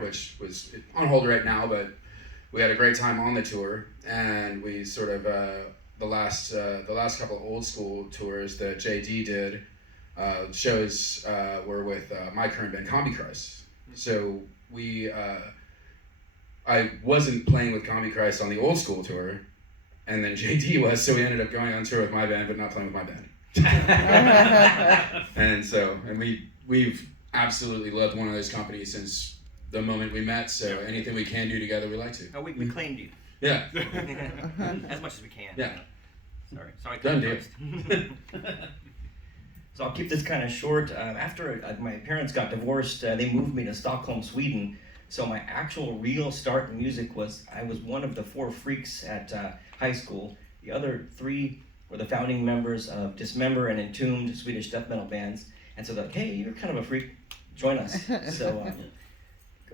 which was on hold right now, but we had a great time on the tour, and we sort of the last couple of old school tours that JD did, shows were with my current band, Combi Christ. So I wasn't playing with Combi Christ on the old school tour, and then JD was, so we ended up going on tour with my band, but not playing with my band. and we've absolutely loved one of those companies since the moment we met, so anything we can do together, we like to. Oh, we claimed you. Yeah. As much as we can. Yeah. Sorry. Done deal. So I'll keep this kind of short. After my parents got divorced, they moved me to Stockholm, Sweden. So my actual real start in music was, I was one of the 4 freaks at high school. The other 3 were the founding members of Dismember and Entombed, Swedish death metal bands. And so they're like, hey, you're kind of a freak, join us. So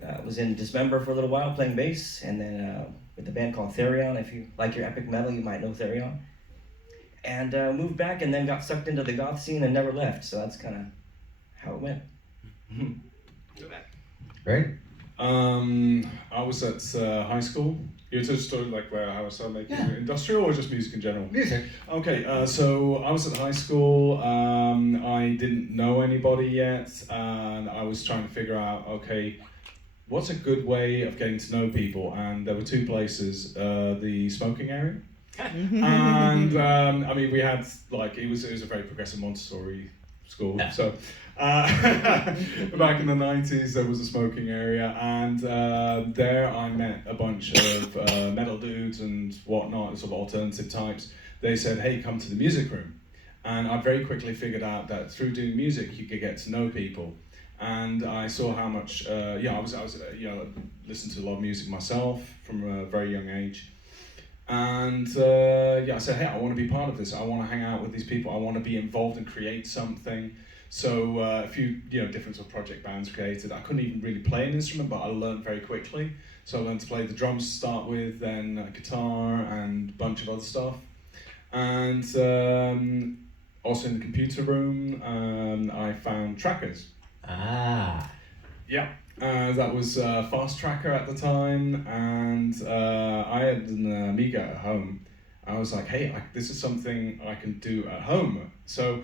I was in Dismember for a little while playing bass, and then with a band called Therion. If you like your epic metal, you might know Therion. And moved back and then got sucked into the goth scene and never left. So that's kind of how it went. Go back. Right? I was at high school. You just started like where I was making industrial or just music in general? Music. Okay, so I was at high school. I didn't know anybody yet, and I was trying to figure out, okay, what's a good way of getting to know people? And there were 2 places, the smoking area. And I mean, we had like, it was a very progressive Montessori school. So back in the 90s, there was a smoking area, and there I met a bunch of metal dudes and whatnot, sort of alternative types. They said, hey, come to the music room. And I very quickly figured out that through doing music, you could get to know people. And I saw how much, I was listened to a lot of music myself from a very young age. And I said, hey, I want to be part of this. I want to hang out with these people. I want to be involved and create something. So a few different sort of project bands created. I couldn't even really play an instrument, but I learned very quickly. So I learned to play the drums to start with, then guitar and a bunch of other stuff. And also in the computer room, I found trackers. Ah. Yeah. That was Fast Tracker at the time, and I had an Amiga at home. I was like, hey, this is something I can do at home. So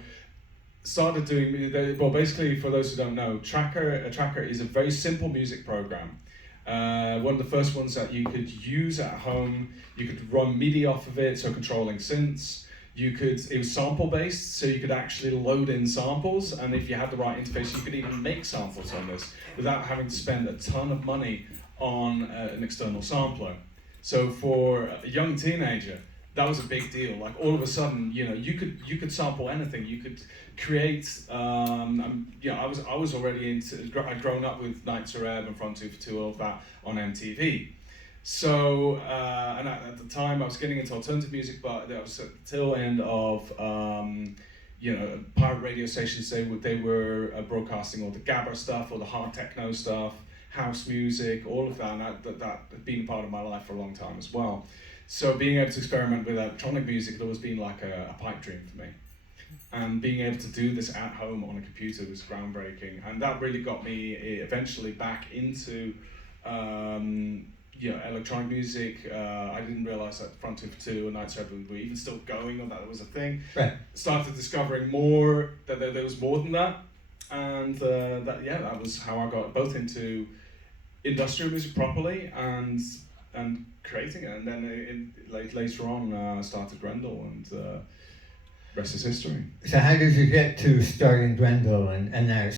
started doing, well, basically, for those who don't know, a tracker is a very simple music program. One of the first ones that you could use at home. You could run MIDI off of it, so controlling synths. It was sample based, so you could actually load in samples, and if you had the right interface, you could even make samples on this without having to spend a ton of money on an external sampler. So for a young teenager, that was a big deal. Like all of a sudden, you could sample anything. You could create. I was already into. I'd grown up with Nights of Ebb and Front 2 for 2, all of that on MTV. So, and at the time I was getting into alternative music, but that was at the tail end of, pirate radio stations. They were broadcasting all the gabber stuff, all the hard techno stuff, house music, all of that, and that had been part of my life for a long time as well. So being able to experiment with electronic music had always been like a pipe dream for me. And being able to do this at home on a computer was groundbreaking, and that really got me eventually back into electronic music. I didn't realize that Front 2 for 2 and Nights of Ebb were even still going, or that was a thing. Right. Started discovering more, that there was more than that, and that was how I got both into industrial music properly and creating it. And then later on, I started Grendel, and rest is history. So how did you get to starting Grendel and now